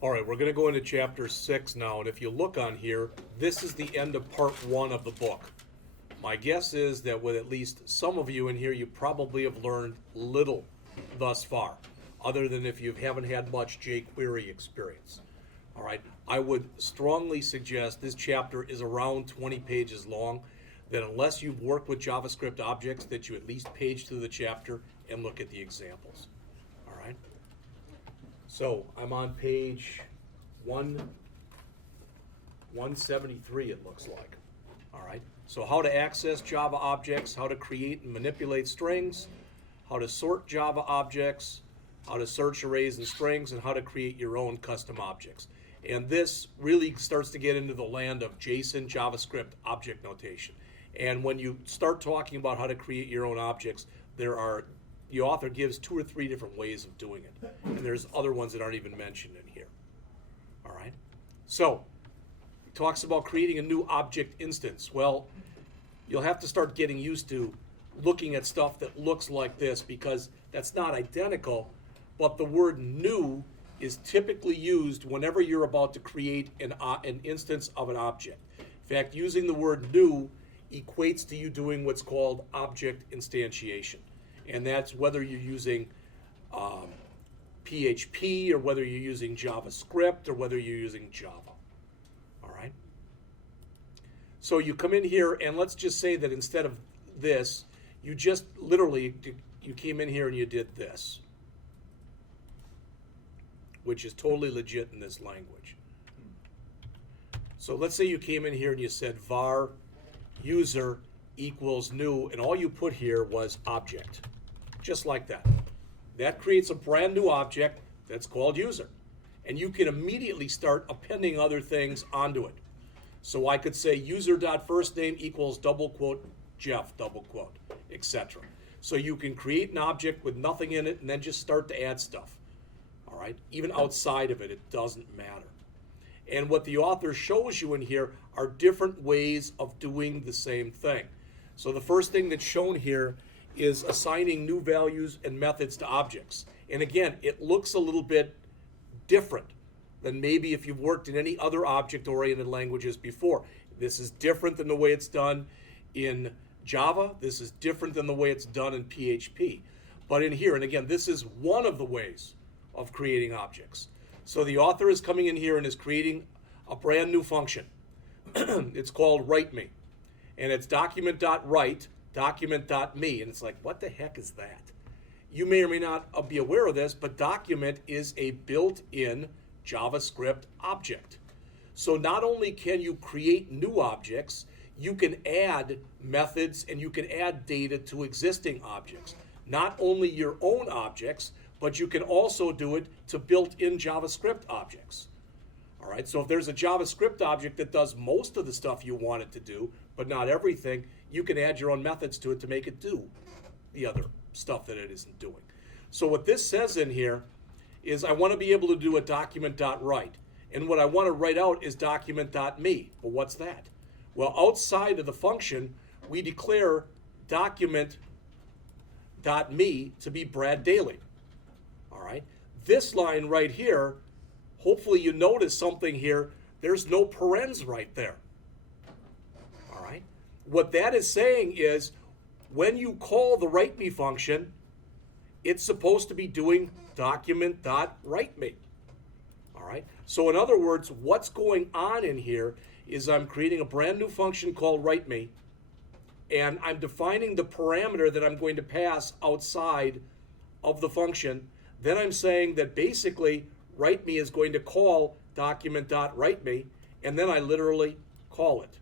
All right, we're going to go into Chapter 6 now, and if you look on here, this is the end of Part 1 of the book. My guess is that with at least some of you in here, you probably have learned little thus far, other than if you haven't had much jQuery experience. All right, I would strongly suggest this chapter is around 20 pages long, that unless you've worked with JavaScript objects, that you at least page through the chapter and look at the examples. All right? So I'm on page 173, it looks like. All right? So how to access Java objects, how to create and manipulate strings, how to sort Java objects, how to search arrays and strings, and how to create your own custom objects. And this really starts to get into the land of JSON, JavaScript, object notation. And when you start talking about how to create your own objects, the author gives 2 or 3 different ways of doing it. And there's other ones that aren't even mentioned in here. All right? So, he talks about creating a new object instance. Well, you'll have to start getting used to looking at stuff that looks like this, because that's not identical, but the word new is typically used whenever you're about to create an instance of an object. In fact, using the word new equates to you doing what's called object instantiation. And that's whether you're using PHP or whether you're using JavaScript or whether you're using Java. All right? So you come in here, and let's just say that instead of this, you just literally, you came in here and you did this, which is totally legit in this language. So let's say you came in here and you said var user equals new, and all you put here was object, just like that. That creates a brand new object that's called user, and you can immediately start appending other things onto it. So I could say user.firstname equals double quote Jeff, double quote, etc. So you can create an object with nothing in it and then just start to add stuff. All right, even outside of it, it doesn't matter. And what the author shows you in here are different ways of doing the same thing. So the first thing that's shown here is assigning new values and methods to objects. And again, it looks a little bit different than maybe if you've worked in any other object-oriented languages before. This is different than the way it's done in Java. This is different than the way it's done in PHP. But in here, and again, this is one of the ways of creating objects. So the author is coming in here and is creating a brand new function. It's called write.me. And it's document.write, document.me. And it's like, what the heck is that? You may or may not be aware of this, but document is a built-in JavaScript object. So not only can you create new objects, you can add methods and you can add data to existing objects. Not only your own objects, but you can also do it to built-in JavaScript objects. All right, so if there's a JavaScript object that does most of the stuff you want it to do, but not everything, you can add your own methods to it to make it do the other stuff that it isn't doing. So what this says in here is I want to be able to do a document.write. And what I want to write out is document.me. Well, what's that? Well, outside of the function, we declare document.me to be Brad Daly. All right, this line right here, hopefully you notice something here. There's no parens right there. All right, what that is saying is when you call the write.me function, it's supposed to be doing document.write.me. All right, so in other words, what's going on in here is I'm creating a brand new function called write.me, and I'm defining the parameter that I'm going to pass outside of the function. Then I'm saying that basically write.me is going to call document.write.me, and then I literally call it.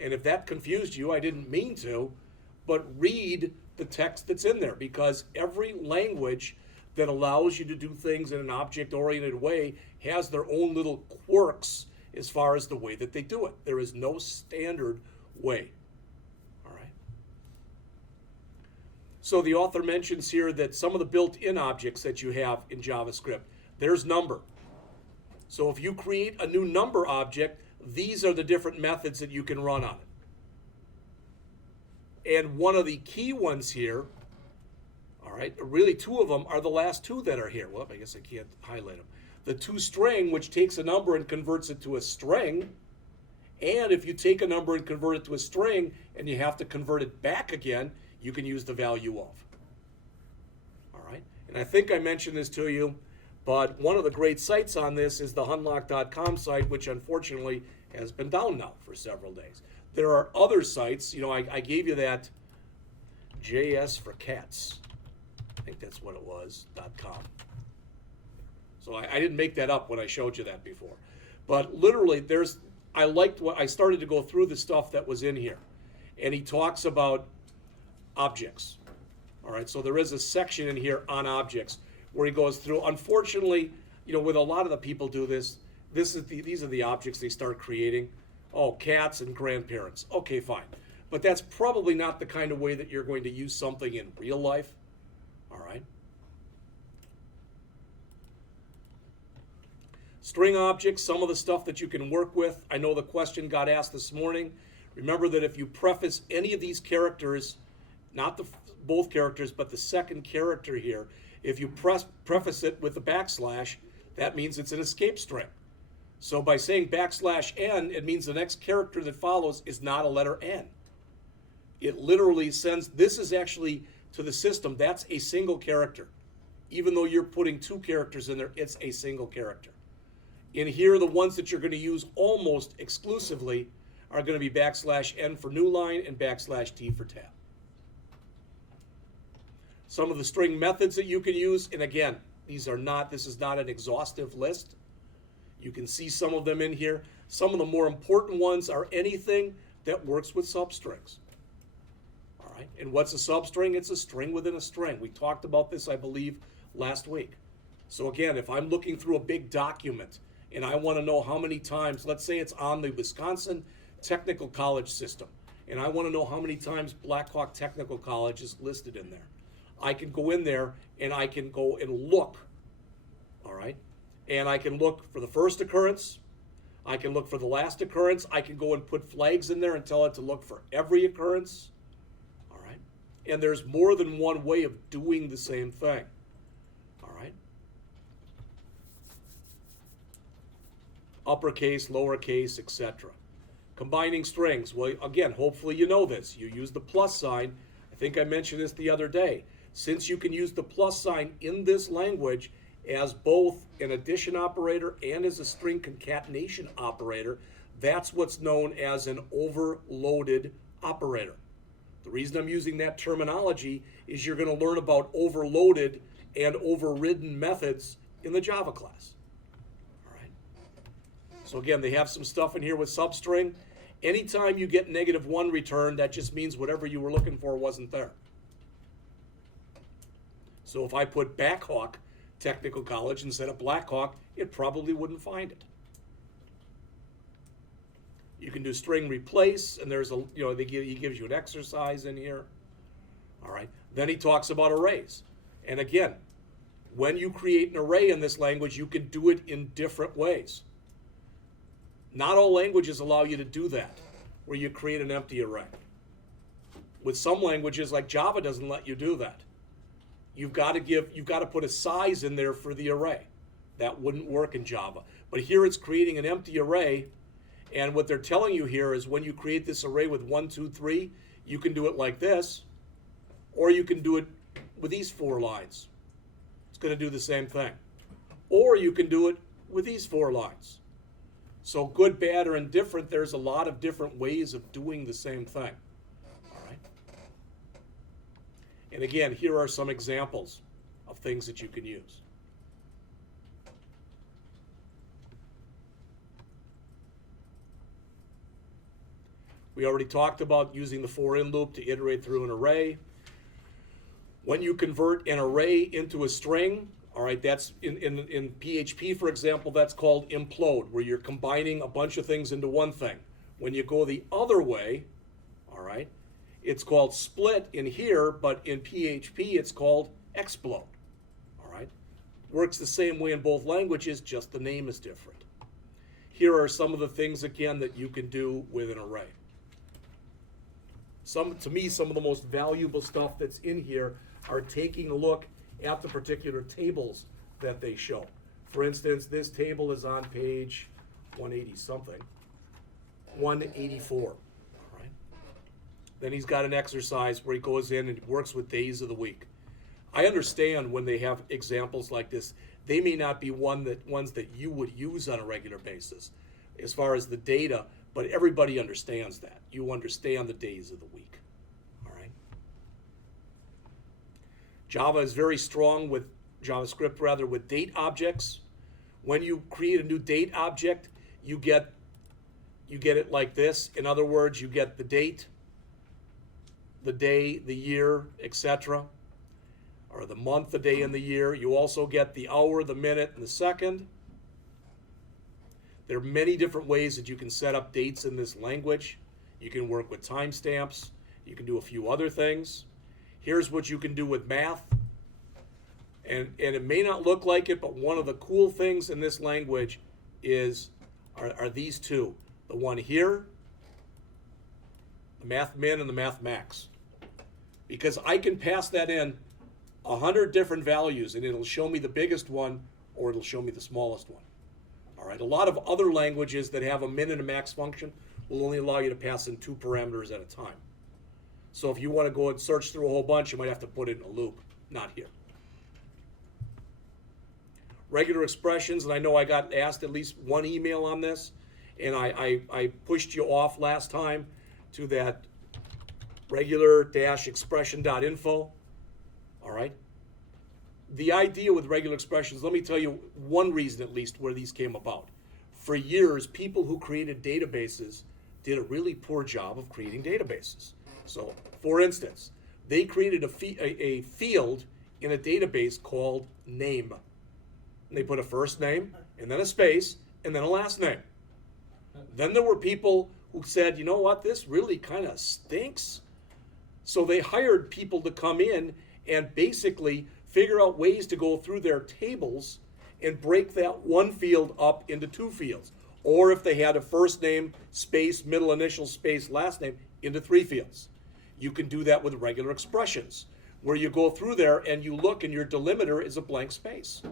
And if that confused you, I didn't mean to, but read the text that's in there, because every language that allows you to do things in an object-oriented way has their own little quirks as far as the way that they do it. There is no standard way. So the author mentions here that some of the built-in objects that you have in JavaScript, there's number. So if you create a new number object, these are the different methods that you can run on it. And one of the key ones here, all All right, really two of them are the last two that are here. Well, I guess I can't highlight them. The toString, which takes a number and converts it to a string. And if you take a number and convert it to a string and you have to convert it back again, you can use the value of. All right, and I think I mentioned this to you, but one of the great sites on this is the hunlock.com site, which unfortunately has been down now for several days. There are other sites, I gave you that JS for cats. I think that's what it was, .com. So I didn't make that up when I showed you that before. But literally, I liked what I started to go through the stuff that was in here. And he talks about objects. All right, so there is a section in here on objects where he goes through. Unfortunately, with a lot of the people do this, these are the objects they start creating. Oh, cats and grandparents. Okay, fine. But that's probably not the kind of way that you're going to use something in real life. All right. String objects, some of the stuff that you can work with. I know the question got asked this morning. Remember that if you preface any of these characters, not both characters, but the second character here, if you preface it with the backslash, that means it's an escape string. So by saying \n, it means the next character that follows is not a letter N. It literally sends, this is actually to the system, that's a single character. Even though you're putting two characters in there, it's a single character. In here, the ones that you're going to use almost exclusively are going to be \n for new line and \t for tab. Some of the string methods that you can use, and again, this is not an exhaustive list. You can see some of them in here. Some of the more important ones are anything that works with substrings. All right, and what's a substring? It's a string within a string. We talked about this, I believe, last week. So again, if I'm looking through a big document and I want to know how many times, let's say it's on the Wisconsin Technical College system, and I want to know how many times Black Hawk Technical College is listed in there. I can go in there and I can go and look, all right? And I can look for the first occurrence. I can look for the last occurrence. I can go and put flags in there and tell it to look for every occurrence, all right? And there's more than one way of doing the same thing, all right? Uppercase, lowercase, etc. Combining strings. Well, again, hopefully you know this. You use the plus sign. I think I mentioned this the other day. Since you can use the plus sign in this language as both an addition operator and as a string concatenation operator, that's what's known as an overloaded operator. The reason I'm using that terminology is you're going to learn about overloaded and overridden methods in the Java class. All right. So again, they have some stuff in here with substring. Anytime you get -1 returned, that just means whatever you were looking for wasn't there. So if I put Backhawk Technical College instead of Blackhawk, it probably wouldn't find it. You can do string replace, and there's he gives you an exercise in here. All right. Then he talks about arrays. And again, when you create an array in this language, you can do it in different ways. Not all languages allow you to do that, where you create an empty array. With some languages, like Java, doesn't let you do that. You've got to put a size in there for the array. That wouldn't work in Java. But here it's creating an empty array, and what they're telling you here is when you create this array with 1, 2, 3, you can do it like this, or you can do it with these 4 lines. It's going to do the same thing. Or you can do it with these 4 lines. So good, bad, or indifferent, there's a lot of different ways of doing the same thing. All right. And again, here are some examples of things that you can use. We already talked about using the for-in loop to iterate through an array. When you convert an array into a string, all right, that's in PHP, for example, that's called implode, where you're combining a bunch of things into one thing. When you go the other way, all right, it's called split in here, but in PHP it's called explode. All right, works the same way in both languages, just the name is different. Here are some of the things, again, that you can do with an array. To me, some of the most valuable stuff that's in here are taking a look at the particular tables that they show. For instance, this table is on page 180 something, 184. All right. Then he's got an exercise where he goes in and works with days of the week. I understand when they have examples like this, they may not be ones that you would use on a regular basis as far as the data, but everybody understands that. You understand the days of the week. All right. Java is very strong with JavaScript rather with date objects. When you create a new date object, you get it like this. In other words, you get the date, the day, the year, etc., or the month, the day, and the year. You also get the hour, the minute, and the second. There are many different ways that you can set up dates in this language. You can work with timestamps. You can do a few other things. Here's what you can do with math. And it may not look like it, but one of the cool things in this language are these two. The one here, the math min and the math max. Because I can pass that in 100 different values and it'll show me the biggest one or it'll show me the smallest one. All right. A lot of other languages that have a min and a max function will only allow you to pass in 2 parameters at a time. So if you want to go and search through a whole bunch, you might have to put it in a loop. Not here. Regular expressions, and I know I got asked at least one email on this, and I pushed you off last time to that regular-expression.info. All right. The idea with regular expressions, let me tell you one reason at least where these came about. For years, people who created databases did a really poor job of creating databases. So, for instance, they created a field in a database called name. And they put a first name, and then a space, and then a last name. Then there were people who said, you know what, this really kind of stinks. So they hired people to come in and basically figure out ways to go through their tables and break that one field up into 2 fields. Or if they had a first name, space, middle initial, space, last name, into 3 fields. You can do that with regular expressions, where you go through there and you look and your delimiter is a blank space.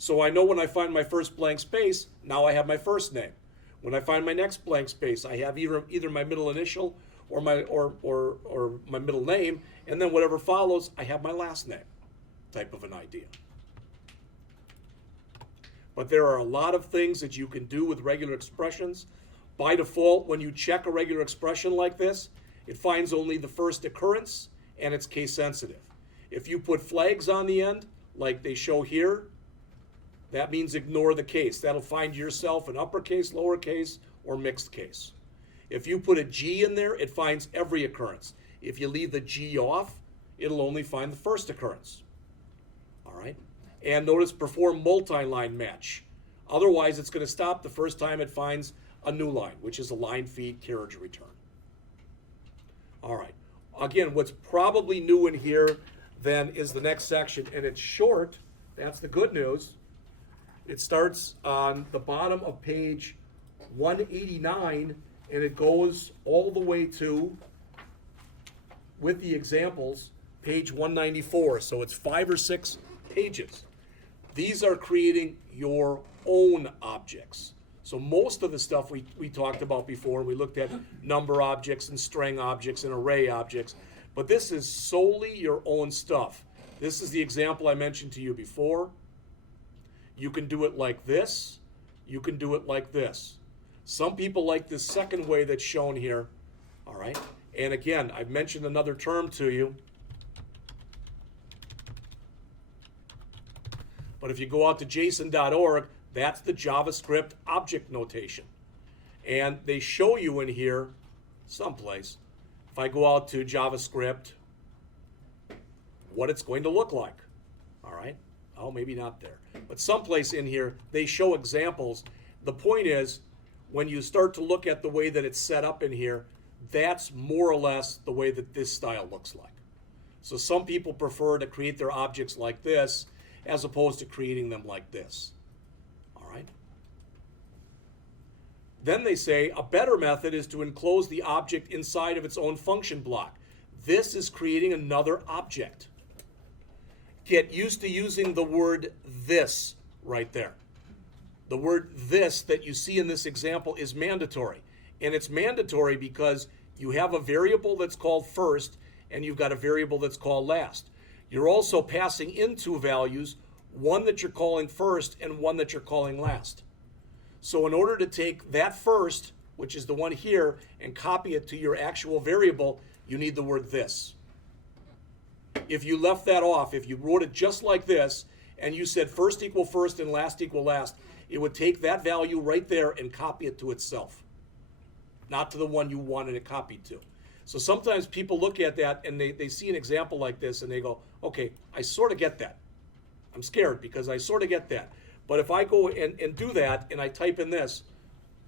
So I know when I find my first blank space, now I have my first name. When I find my next blank space, I have either my middle initial or my middle name, and then whatever follows, I have my last name, type of an idea. But there are a lot of things that you can do with regular expressions. By default, when you check a regular expression like this, it finds only the first occurrence and it's case sensitive. If you put flags on the end, like they show here, that means ignore the case. That'll find yourself an uppercase, lowercase, or mixed case. If you put a G in there, it finds every occurrence. If you leave the G off, it'll only find the first occurrence. All right? And notice perform multi-line match. Otherwise, it's going to stop the first time it finds a new line, which is a line feed carriage return. All right. Again, what's probably new in here then is the next section, and it's short. That's the good news. It starts on the bottom of page 189, and it goes all the way to, with the examples, page 194. So it's 5 or 6 pages. These are creating your own objects. So most of the stuff we talked about before, we looked at number objects and string objects and array objects, but this is solely your own stuff. This is the example I mentioned to you before. You can do it like this. You can do it like this. Some people like this second way that's shown here. All right. And again, I've mentioned another term to you. But if you go out to json.org, that's the JavaScript object notation. And they show you in here someplace, if I go out to JavaScript, what it's going to look like. All right. Oh, maybe not there. But someplace in here, they show examples. The point is, when you start to look at the way that it's set up in here, that's more or less the way that this style looks like. So some people prefer to create their objects like this as opposed to creating them like this. All right? Then they say a better method is to enclose the object inside of its own function block. This is creating another object. get used to using the word this right there. The word this that you see in this example is mandatory. And it's mandatory because you have a variable that's called first and you've got a variable that's called last. You're also passing in two values, one that you're calling first and one that you're calling last. So in order to take that first, which is the one here, and copy it to your actual variable, you need the word this. If you left that off, if you wrote it just like this, and you said first equal first and last equal last, it would take that value right there and copy it to itself, not to the one you wanted it copied to. So sometimes people look at that and they see an example like this and they go, okay, I sort of get that. I'm scared because I sort of get that. But if I go and do that and I type in this,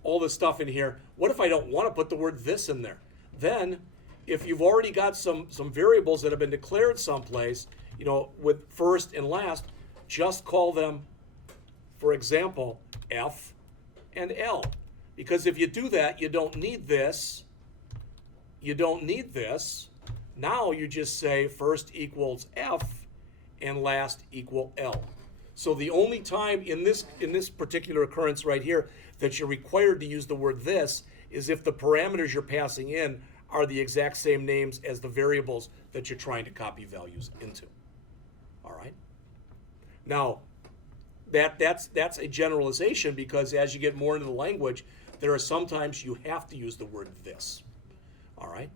all this stuff in here, what if I don't want to put the word this in there? Then if you've already got some variables that have been declared someplace, you know, with first and last, just call them, for example, F and L. Because if you do that, you don't need this. You don't need this. Now you just say first equals F and last equal L. So the only time in this particular occurrence right here that you're required to use the word this is if the parameters you're passing in are the exact same names as the variables that you're trying to copy values into. All right? Now, that's a generalization because as you get more into the language, there are sometimes you have to use the word this. All right?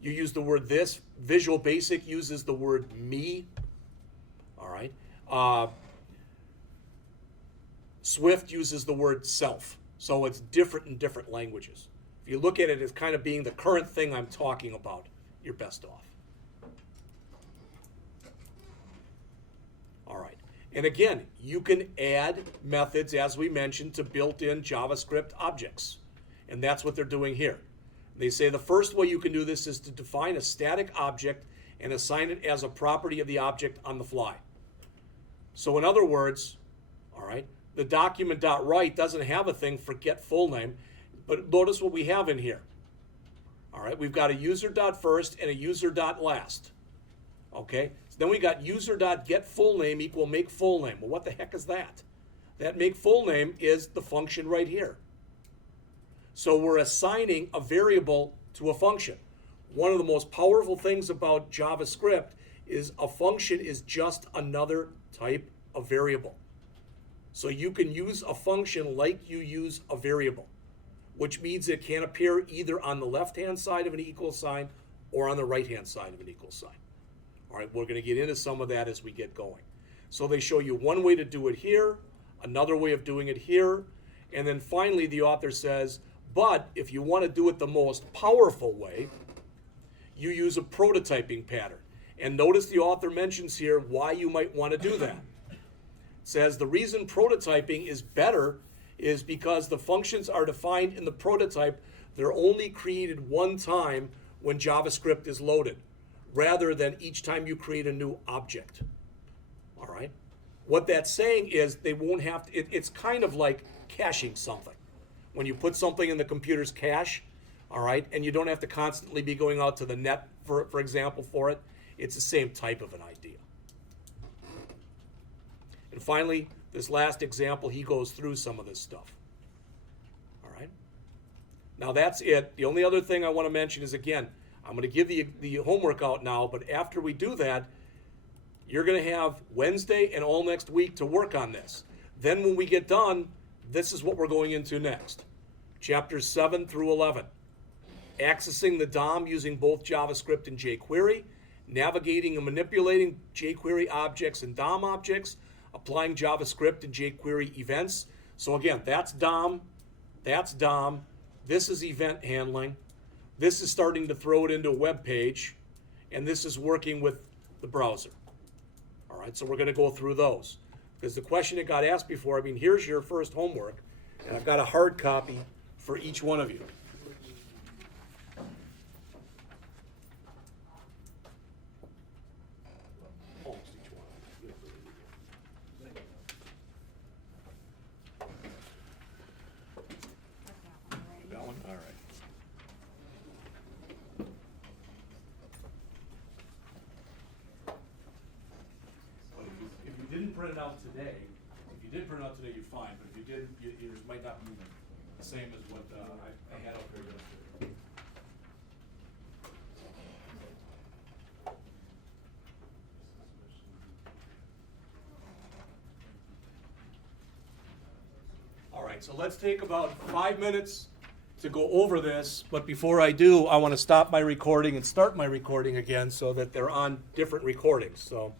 You use the word this. Visual Basic uses the word me. All right? Swift uses the word self. So it's different in different languages. If you look at it as kind of being the current thing I'm talking about, you're best off. All right. And again, you can add methods, as we mentioned, to built-in JavaScript objects. And that's what they're doing here. They say the first way you can do this is to define a static object and assign it as a property of the object on the fly. So in other words, all right, the document.write doesn't have a thing for get full name, but notice what we have in here. All right, we've got a user.first and a user.last. Okay, so then we got user.get full name equal make full name. Well, what the heck is that? That make full name is the function right here. So we're assigning a variable to a function. One of the most powerful things about JavaScript is a function is just another type of variable. So you can use a function like you use a variable, which means it can appear either on the left-hand side of an equal sign or on the right-hand side of an equal sign. All right, we're going to get into some of that as we get going. So they show you one way to do it here, another way of doing it here, and then finally the author says, but if you want to do it the most powerful way, you use a prototyping pattern. And notice the author mentions here why you might want to do that. It says the reason prototyping is better is because the functions are defined in the prototype. They're only created one time when JavaScript is loaded, rather than each time you create a new object. All right? What that's saying is they won't have to, it's kind of like caching something. When you put something in the computer's cache, all right, and you don't have to constantly be going out to the net, for example, for it, it's the same type of an idea. And finally, this last example, he goes through some of this stuff. All right? Now that's it. The only other thing I want to mention is, again, I'm going to give the homework out now, but after we do that, you're going to have Wednesday and all next week to work on this. Then when we get done, this is what we're going into next. Chapters 7 through 11. Accessing the DOM using both JavaScript and jQuery, navigating and manipulating jQuery objects and DOM objects, applying JavaScript and jQuery events. So again, that's DOM, this is event handling, this is starting to throw it into a web page, and this is working with the browser. All right, so we're going to go through those. Because the question that got asked before, I mean, here's your first homework, and I've got a hard copy for each one of you. Almost each one. That one? All right. it out today, if you did print it out today, you're fine, but if you didn't, yours might not be the same as what I had out there yesterday. All right, so let's take about 5 minutes to go over this, but before I do, I want to stop my recording and start my recording again so that they're on different recordings. So